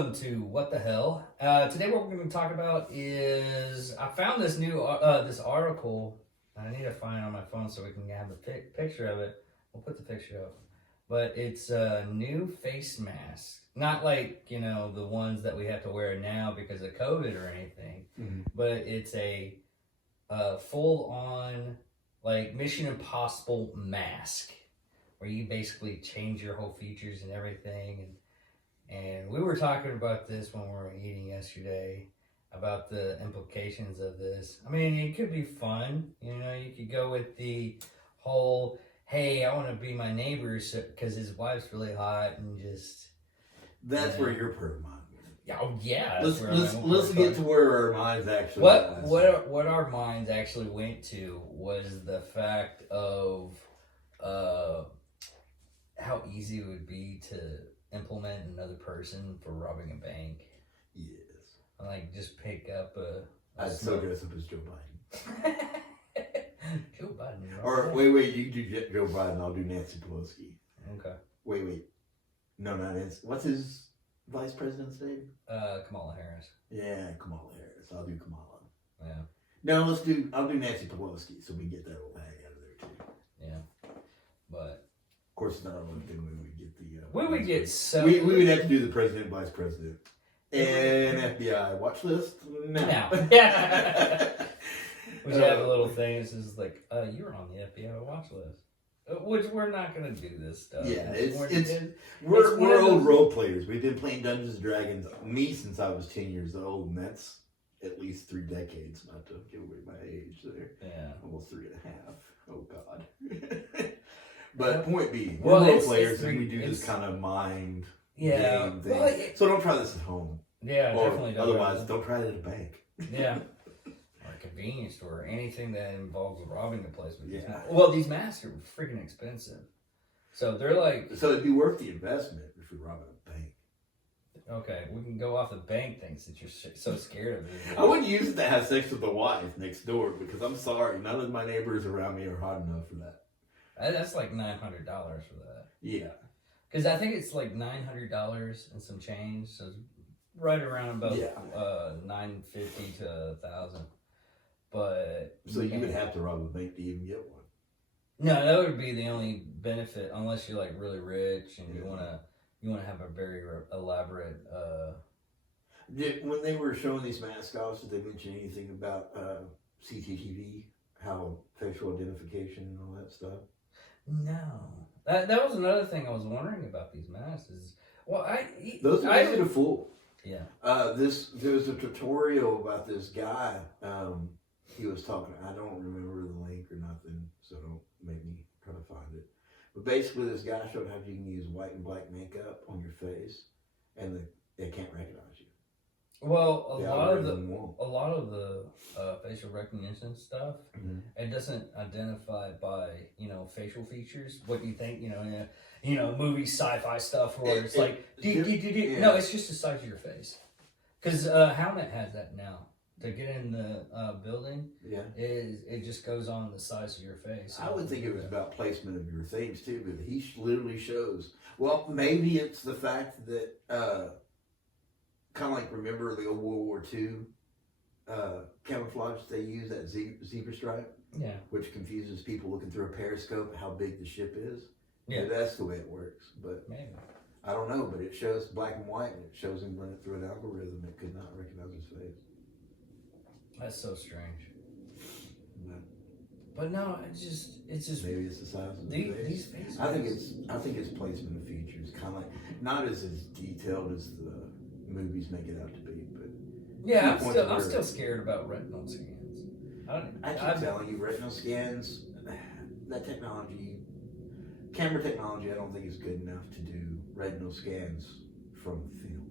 welcome to What the Hell. Today what we're going to talk about is I found this new this article. I need to find it on my phone so we can have a picture of it. We'll put the picture up. But it's a new face mask. Not like, the ones that we have to wear now because of COVID or anything. Mm-hmm. But it's a full-on, like, Mission Impossible mask. Where you basically change your whole features and everything. And we were talking about this when we were eating yesterday, about the implications of this. I mean, it could be fun. You could go with the whole, hey, I want to be my neighbor because his wife's really hot and just... That's where your perv mind went. Oh, yeah. Let's get to where our minds actually what our minds actually went to was the fact of how easy it would be to implement another person for robbing a bank. Yes. Like, just pick up I'd still dress up as Joe Biden. Joe Biden. Or, wait, you do Joe Biden, I'll do Nancy Pelosi. Okay. Wait. No, not Nancy. What's his vice president's name? Kamala Harris. Yeah, Kamala Harris. I'll do Kamala. Yeah. No, I'll do Nancy Pelosi so we get that old hag out of there too. Yeah. But... Of course, it's not a one thing when we get the... we would get so... We would have to do the president, vice president, and FBI watch list now. Yeah. We should have a little thing that says, like, you're on the FBI watch list. Which we're not going to do this stuff. Yeah, we're old role players. We've been playing Dungeons & Dragons, me since I was 10 years old, and that's at least 3 decades, not to give away my age there. Yeah. Almost 3.5. Oh, God. But point being, we're role players and we do this kind of mind game thing. Well, so don't try this at home. Yeah, or definitely don't. Otherwise, don't try it at a bank. Yeah. Or a convenience store. Anything that involves robbing the place. Yeah. These masks are freaking expensive. So they're like... So it'd be worth the investment if you're robbing a bank. Okay, we can go off the bank things that you're so scared of. I wouldn't use it to have sex with the wife next door because I'm sorry, none of my neighbors around me are hot enough for that. That's like $900 for that. Yeah. Because I think it's like $900 and some change. So it's right around about $950 to $1,000. But... So you would have to rob a bank to even get one. No, that would be the only benefit unless you're like really rich and you want to have a very elaborate... When they were showing these mascots, did they mention anything about CCTV? How facial identification and all that stuff? No, that was another thing I was wondering about these masks. Those are easy to fool. Yeah. There was a tutorial about this guy. He was talking. I don't remember the link or nothing, so don't make me try to find it. But basically, this guy showed how you can use white and black makeup on your face, and they can't recognize you. Well, a lot of the facial recognition stuff, it doesn't identify by facial features. What do you think? Movie sci-fi stuff where it's like no, it's just the size of your face. Because Helmet has that now. To get in the building, it just goes on the size of your face. I would think it was about placement of your things too, but he literally shows. Well, maybe it's the fact that. Kind of like, remember the old World War II camouflage they use, that zebra stripe? Yeah. Which confuses people looking through a periscope how big the ship is. Yeah. Maybe that's the way it works. But maybe. I don't know, but it shows black and white, and it shows him running through an algorithm that could not recognize his face. That's so strange. But no, it's just maybe it's the size of the face. These faces. I think it's placement of features, kind of like not as detailed as the movies make it out to be, but yeah, I'm still scared about retinal scans. I keep telling you, retinal scans, that technology, camera technology, I don't think is good enough to do retinal scans from film.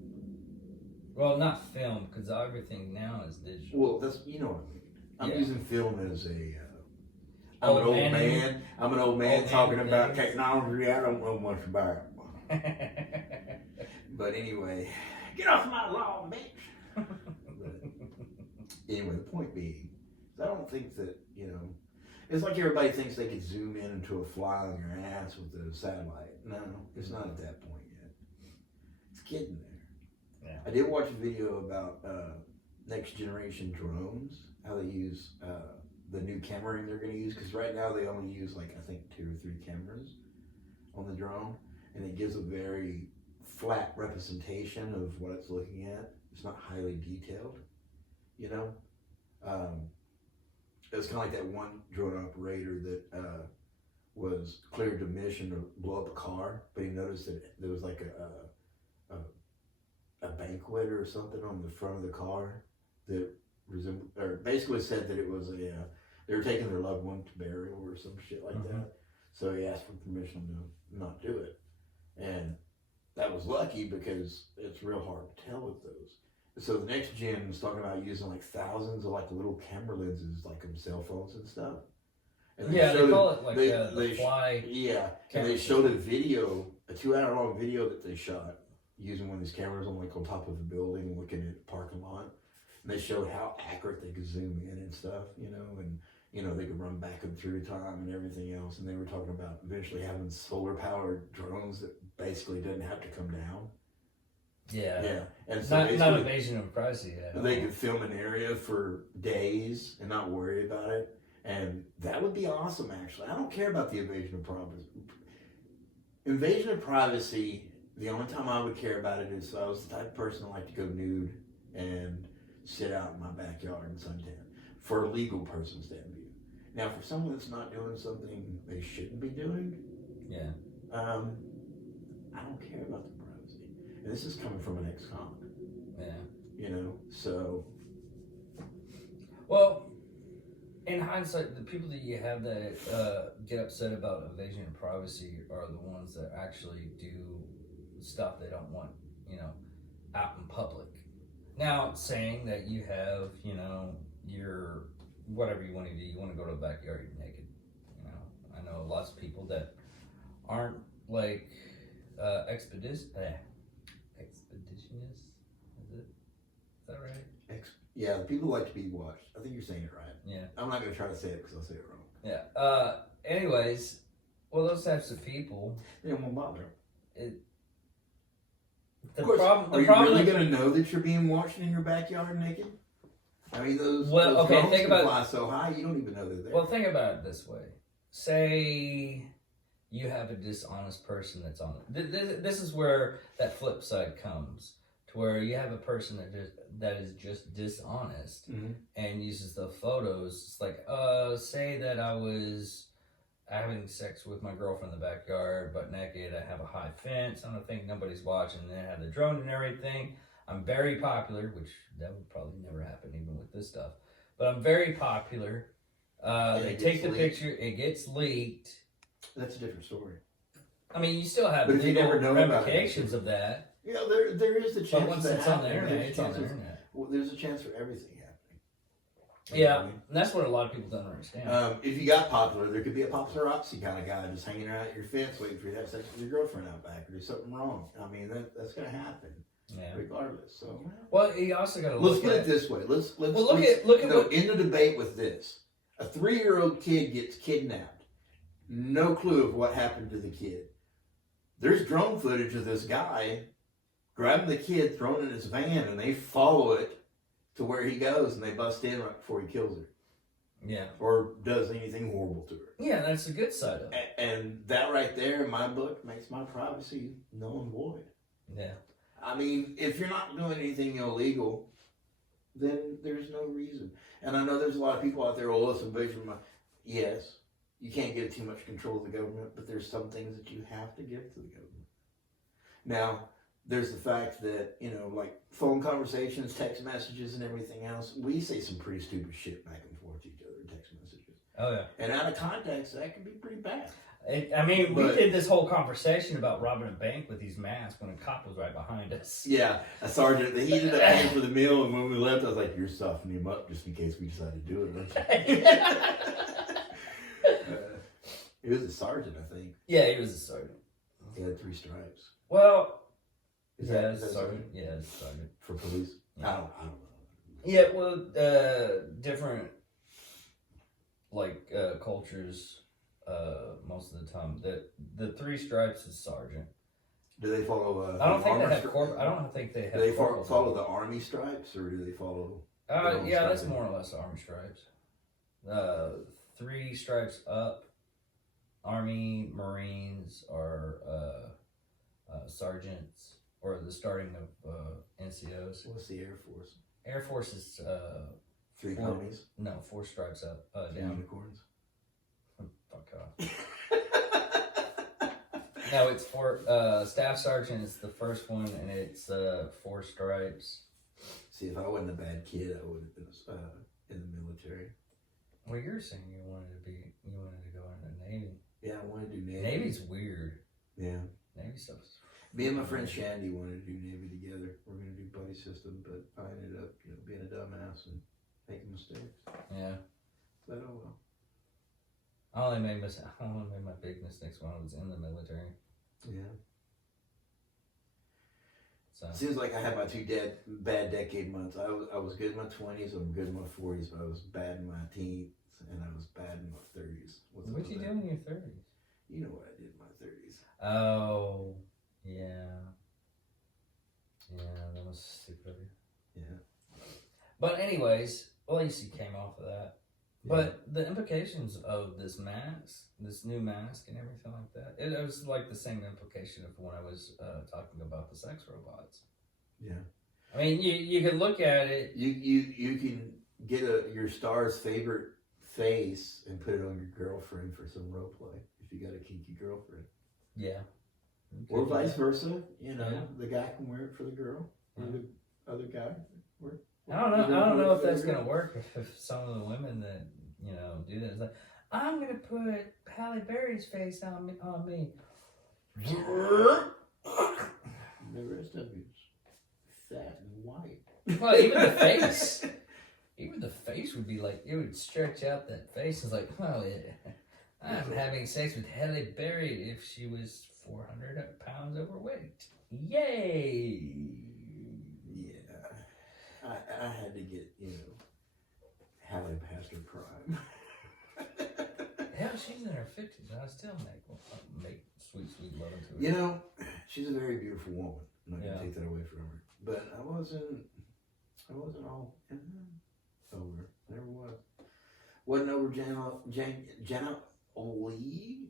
Well, not film, because everything now is digital. Well, that's what I mean. I'm using film as a. I'm an old man talking about technology. I don't know much about it. But anyway. Get off my lawn, bitch! Anyway, the point being, I don't think that, it's like everybody thinks they could zoom in into a fly on your ass with a satellite. No, it's not at that point yet. It's getting there. Yeah. I did watch a video about next generation drones, how they use the new camera they're going to use, because right now they only use like I think 2 or 3 cameras on the drone, and it gives a very flat representation of what it's looking at. It's not highly detailed, you know. It was kind of like that one drone operator that was cleared to mission to blow up a car, but he noticed that there was like a banquet or something on the front of the car that resembled, or basically said that it was they were taking their loved one to burial or some shit like that. So he asked for permission to not do it, and that was lucky because it's real hard to tell with those. So the next gen was talking about using like thousands of like little camera lenses, like on cell phones and stuff. And they call it like the fly. Yeah, and they showed a video, a 2-hour long video that they shot using one of these cameras on like on top of a building, looking at the parking lot. And they showed how accurate they could zoom in and stuff, you know, and you know they could run back and through time and everything else. And they were talking about eventually having solar powered drones that basically didn't have to come down. Yeah. And so not invasion of privacy. They could film an area for days and not worry about it. And that would be awesome, actually. I don't care about the invasion of privacy. Invasion of privacy, the only time I would care about it is if I was the type of person that liked to go nude and sit out in my backyard and suntan. For a legal person's point of view. Now, for someone that's not doing something they shouldn't be doing, I don't care about the privacy. And this is coming from an ex-con. Yeah. You know, so. Well, in hindsight, the people that you have that get upset about invasion of privacy are the ones that actually do stuff they don't want, you know, out in public. Now, saying that you have, you know, your whatever you want to do, you want to go to the backyard, you're naked. You know, I know lots of people that aren't like expeditionists. Is that right? Yeah, the people like to be watched. I think you're saying it right. Yeah. I'm not going to try to say it because I'll say it wrong. Yeah. Anyways, well, those types of people. They won't bother. The of course, problem. Are you really going to know that you're being watched in your backyard naked? I mean, those drones can fly so high, you don't even know they're there. Well, think about it this way. Say you have a dishonest person that's on it. This is where that flip side comes. To where you have a person that is just dishonest and uses the photos. It's like, say that I was having sex with my girlfriend in the backyard, but naked. I have a high fence. I don't think nobody's watching. And I have the drone and everything. I'm very popular, which that would probably never happen even with this stuff. But I'm very popular. They take the picture. It gets leaked. That's a different story. I mean, you still have legal ramifications of that. You know, there is a chance. But once it's on the internet, it's on the internet. Well, there's a chance for everything happening. Yeah, and that's what a lot of people don't understand. If you got popular, there could be a paparazzi kind of guy just hanging around at your fence waiting for you to have sex with your girlfriend out back or do something wrong. I mean, that's going to happen. Yeah. Regardless. So. Well, you also got to look. Let's put it this way. Let's look at in the debate with this. A 3-year-old kid gets kidnapped. No clue of what happened to the kid. There's drone footage of this guy grabbing the kid, throwing in his van, and they follow it to where he goes, and they bust in right before he kills her. Yeah. Or does anything horrible to her. Yeah, that's the good side of it. And that right there, in my book, makes my privacy null and void. Yeah. I mean, if you're not doing anything illegal, then there's no reason. And I know there's a lot of people out there, oh, it's invasion of yes, you can't give too much control of the government, but there's some things that you have to give to the government. Now, there's the fact that, you know, like phone conversations, text messages, and everything else, we say some pretty stupid shit back and forth to each other in text messages. Oh, yeah. And out of context, that can be pretty bad. We did this whole conversation about robbing a bank with these masks when a cop was right behind us. Yeah, a sergeant. He ended up paying for the meal, and when we left, I was like, "You're softening him up just in case we decide to do it." Aren't you? He was a sergeant, I think. Yeah, he was a sergeant. He had 3 stripes. Well, is that a sergeant? Yeah, it's a sergeant for police. Yeah. I don't know. Yeah, well, different cultures. Most of the time, the 3 stripes is sergeant, Do they follow? I don't think they have corporate. I don't think they have. Do they follow the army stripes, or do they follow? Yeah, that's more or less army stripes. 3 stripes up. Army, Marines, or sergeants, or the starting of NCOs. What's the Air Force? Air Force is 3 ponies. No, 4 stripes up. 3 Down. unicorns. Fuck off. No, it's 4. Staff sergeant is the first one, and it's 4 stripes. See, if I wasn't a bad kid, I would have been in the military. Well, you're saying you wanted to go into the Navy. Yeah, I want to do Navy. Navy's weird. Yeah. Navy stuff's. Me and my friend Shandy wanted to do Navy together. We're going to do buddy system, but I ended up, being a dumbass and making mistakes. Yeah. But oh well. I only made my big mistakes when I was in the military. Yeah. So. Seems like I had my 2 bad decade months. I was good in my 20s, I'm good in my 40s, but I was bad in my teens, and I was bad in my 30s. What'd you do in your 30s? You know what I did in my 30s. Oh, yeah. Yeah, that was stupid. Yeah. But anyways, at least you came off of that. Yeah. But the implications of this new mask and everything like that, it was like the same implication of when I was talking about the sex robots. Yeah. I mean, you can look at it. You can get your star's favorite face and put it on your girlfriend for some role play if you got a kinky girlfriend. Yeah. Or vice versa. Yeah. The guy can wear it for the girl, or the other guy. I don't know if that's gonna work. If some of the women that do that is like, I'm gonna put Halle Berry's face on me. The rest of it's fat and white. Well, even the face would be like, it would stretch out that face. It's like, well, I'm having sex with Halle Berry if she was 400 pounds overweight. Yay! Yeah. I had to get, Halle past her prime. Hell, she's in her 50s. I still make sweet love to her. She's a very beautiful woman. I'm not gonna Yeah. take that away from her. But I wasn't all over. Never was. Wasn't over Jenna Lee.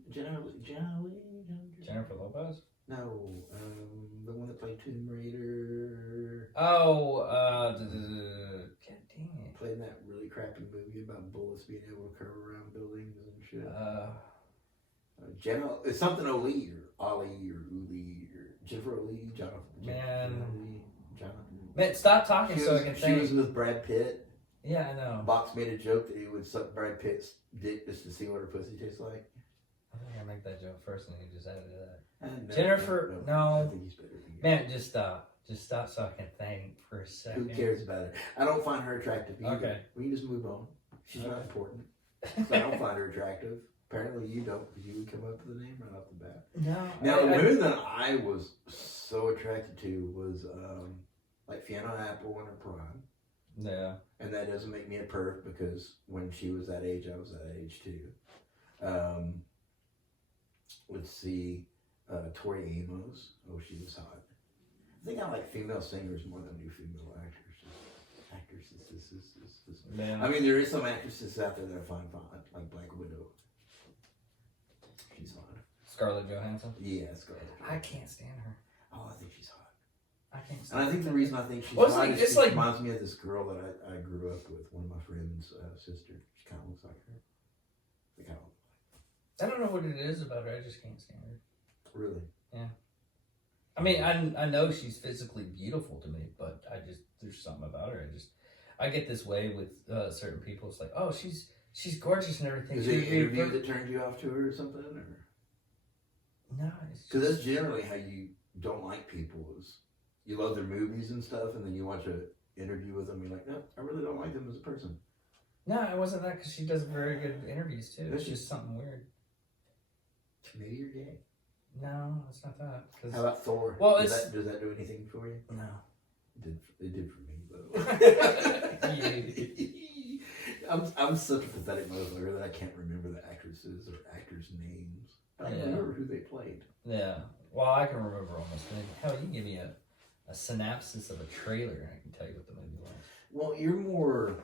Jennifer Lopez? No, the one that played Tomb Raider. Oh, God dang it. Played in that really crappy movie about bullets being able to curve around buildings and shit. It's something Oli or Ollie or Uli or Jennifer Oli, Jonathan. Man, stop talking so I can think. She was with Brad Pitt. Yeah, I know. Box made a joke that he would suck Brad Pitt's dick just to see what her pussy tastes like. I think I make that joke first and you just added that. No, Jennifer, no. no. I think he's better than you. Man, just stop. Just stop so I can think for a second. Who cares about it? I don't find her attractive either. Okay. We can just move on. She's not important. So I don't find her attractive. Apparently you don't, because you would come up with the name right off the bat. No. Now, the women that I was so attracted to was like Fiona Apple in her prime. Yeah. And that doesn't make me a perv, because when she was that age, I was that age too. Let's see, Tori Amos. Oh, she was hot. I think I like female singers more than I do female actresses. Man. I mean, there is some actresses out there that are fine, like Black Widow. She's fine. Scarlett Johansson? Yeah, Scarlett Johansson. I can't stand her. Oh, I think she's hot. I can't stand And I think the reason I think she's Well, it's hot like- is it's she like- reminds me of this girl that I grew up with, one of my friend's sister. She kind of looks like her. They kind of look I don't know what it is about her. I just can't stand her. really. I mean, I know she's physically beautiful to me, but there's something about her. I get this way with certain people. It's like, oh, she's gorgeous and everything. Is it an interview that turned you off to her or something? Or? No, it's Because that's generally how you don't like people, is you love their movies and stuff, and then you watch an interview with them, and you're like, no, I really don't like them as a person. No, it wasn't that, because she does very good interviews too. It's Does she? just something weird. Maybe you're gay. No, it's not that. 'Cause- How about Thor? Well, does that do anything for you? No. It did for me, though. Yeah. I'm such a pathetic motherfucker that I can't remember the actresses or actors' names. I don't remember who they played. Yeah. Well, I can remember almost anything. Hell, you can give me a synopsis of a trailer and I can tell you what the movie was. Well, you're more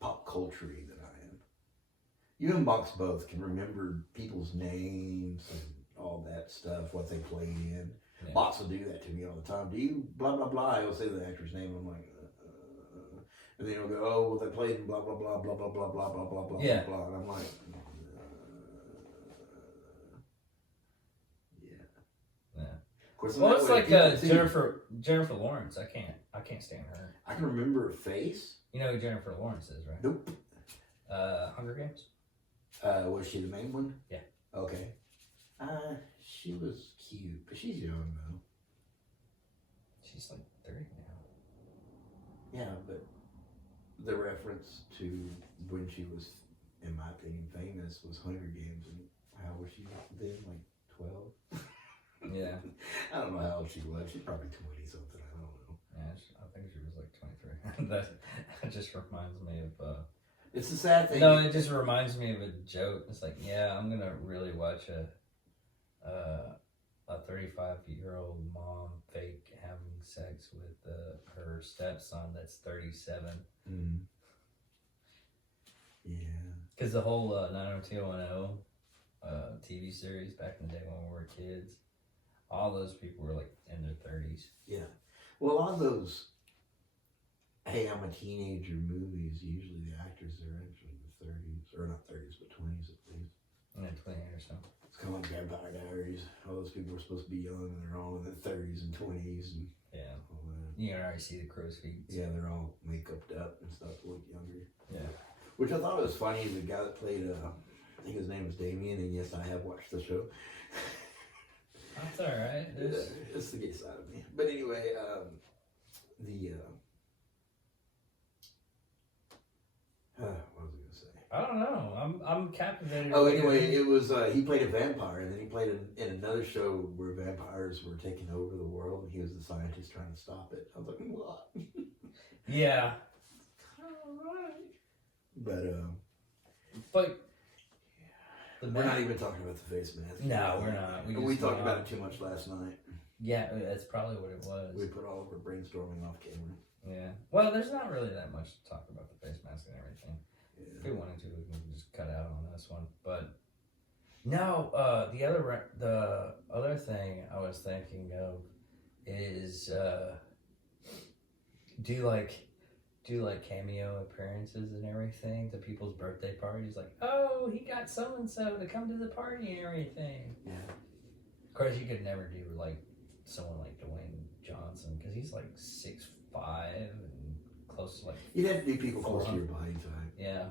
pop culture-y than I am. You and Box both can remember people's names and all that stuff, what they played in. Yeah. Box will do that to me all the time. Do you blah, blah, blah? He'll say the actor's name. I'm like, and then he'll go, oh, well, they played in blah, blah, blah, blah, blah, blah, blah, blah, blah, blah, yeah. blah. And I'm like, yeah. Of course, well, it's like Jennifer Lawrence. I can't stand her. I can remember her face. You know who Jennifer Lawrence is, right? Nope. Hunger Games? Was she the main one? Yeah. Okay. She was cute, but she's young though. She's like 30 now. Yeah, but the reference to when she was, in my opinion, famous was Hunger Games, and how was she then? Like 12? Yeah. I don't know how old she was. She's probably 20 something. I don't know. Yeah, I think she was like 23. that just reminds me of. It's a sad thing. No, it just reminds me of a joke. It's like, yeah, I'm gonna really watch a 35-year-old mom fake having sex with her stepson that's 37. Mm. Yeah. Because the whole 90210 TV series back in the day when we were kids, all those people were like in their 30s. Yeah. Well, a lot of those, hey, I'm a teenager movies, usually the actors are actually in the 30s, or not 30s, but 20s at least. Yeah, 20 or so. It's kind of like Vampire Diaries. All those people are supposed to be young and they're all in their 30s and 20s. And yeah. All that. You can already see the crow's feet. Yeah, they're all make-upped up and stuff to look younger. Yeah. Which I thought was funny, the guy that played, I think his name was Damien, and yes, I have watched the show. That's alright. It's the gay side of me. But anyway, what was I going to say? I don't know. I'm captivated. Oh, anyway, it was, he played a vampire, and then he played in another show where vampires were taking over the world, and he was the scientist trying to stop it. I was like, what? Yeah. But we're not even talking about the face mask. No, we're not. We talked about it too much last night. Yeah, that's probably what it was. We put all of our brainstorming off camera. Yeah. Well, there's not really that much to talk about the face mask and everything. Yeah. If we wanted to, we can just cut out on this one. But no, the other thing I was thinking of is do cameo appearances and everything to people's birthday parties. Like, oh, he got so and so to come to the party and everything. Yeah. Of course, you could never do like someone like Dwayne Johnson because he's like 6'5" and close to like. You'd have to do people close to your body type. Yeah.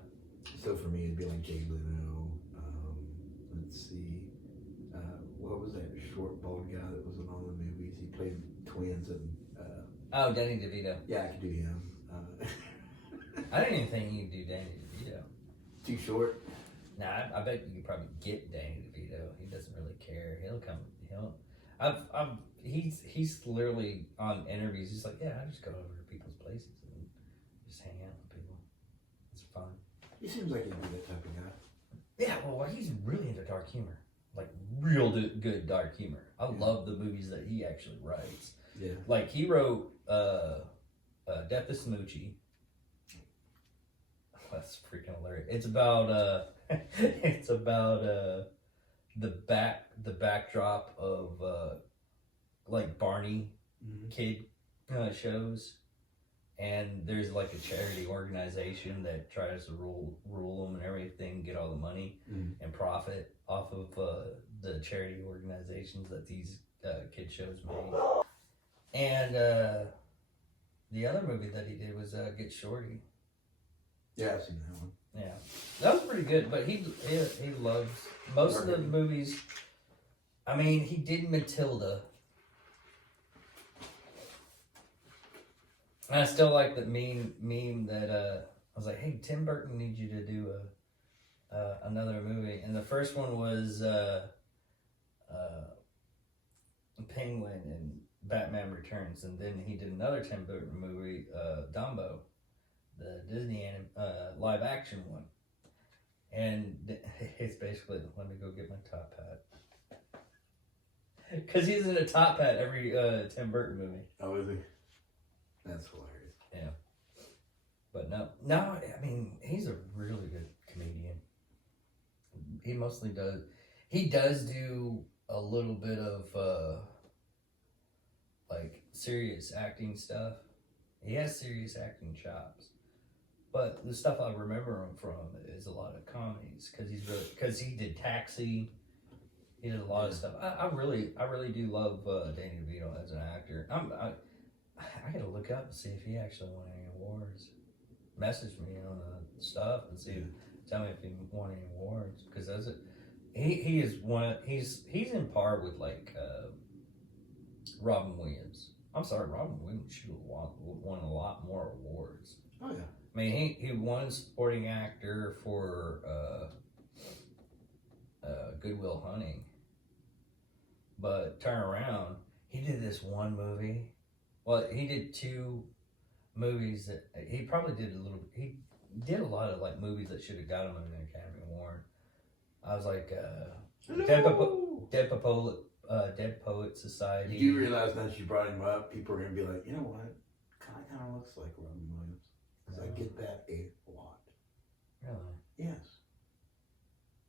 So for me, it'd be like Jay Leno. Let's see. What was that short bald guy that was in all the movies? He played twins and. Danny DeVito. Yeah, I could do him. I didn't even think you could do Danny DeVito. Too short? Nah, I bet you could probably get Danny DeVito. He doesn't really care. He'll come. He's literally on interviews. He's like, yeah, I just go over to people's places and just hang out with people. It's fun. He seems like he'd be that type of guy. Yeah, well, he's really into dark humor. Like, real good dark humor. I love the movies that he actually writes. Yeah. Like, he wrote Death of Smoochie. That's freaking hilarious. It's about the backdrop of like Barney kid shows, and there's like a charity organization that tries to rule them and everything, get all the money and profit off of the charity organizations that these kid shows made. And the other movie that he did was Get Shorty. Yeah, I've seen that one. Yeah, that was pretty good. But he loves most of the movies. I mean, he did Matilda. And I still like the meme that I was like, hey, Tim Burton needs you to do another movie. And the first one was Penguin and Batman Returns, and then he did another Tim Burton movie, Dumbo, the Disney live action one, and it's basically basically, let me go get my top hat. Because he's in a top hat every Tim Burton movie. Oh, is he? That's hilarious. Yeah. But no, I mean, he's a really good comedian. He mostly does. He does do a little bit of like serious acting stuff. He has serious acting chops. But the stuff I remember him from is a lot of comedies because he did Taxi. He did a lot of stuff. I really do love Danny DeVito as an actor. I gotta look up and see if he actually won any awards. Message me on the stuff and see. Tell me if he won any awards because he is one. He's in par with like Robin Williams. I'm sorry, Robin Williams should have won a lot more awards. Oh yeah. I mean, he won supporting actor for Good Will Hunting, but turn around, he did this one movie. Well, he did two movies that he probably did a little. He did a lot of like movies that should have got him an Academy Award. I was like, Dead Poet Society. You do realize now that you brought him up, people are gonna be like, you know what? Kind of looks like Robin Williams. Because I get that a lot. Really? Yes.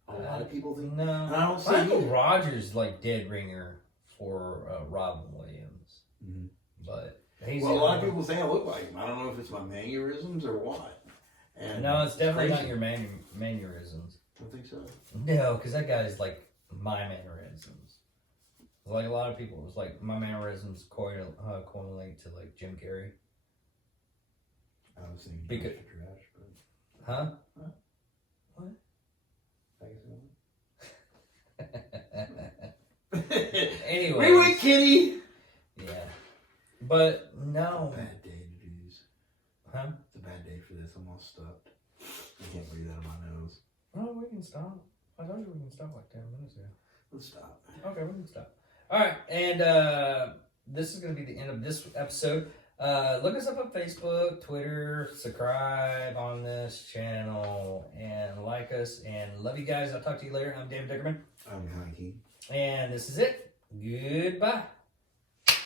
A lot of people think. No. And I don't say Michael Rogers like dead ringer for Robin Williams, but he's a lot of people say I look like him. I don't know if it's my mannerisms or what. And no, it's definitely not your mannerisms. I think so. No, because that guy is like my mannerisms. Like a lot of people, it was like my mannerisms correlate to like Jim Carrey. I was thinking trash, but... Huh? What? Anyway. Wait, kitty! Yeah. But, no. Bad day to do this. Huh? It's a bad day for this. I'm all stuffed. I can't breathe out of my nose. Oh, we can stop. I told you we can stop like 10 minutes ago. Let's stop. Okay, we can stop. Alright, and this is going to be the end of this episode. Look us up on Facebook, Twitter, subscribe on this channel, and like us, and love you guys. I'll talk to you later. I'm David Dickerman. I'm Connie King. And this is it. Goodbye.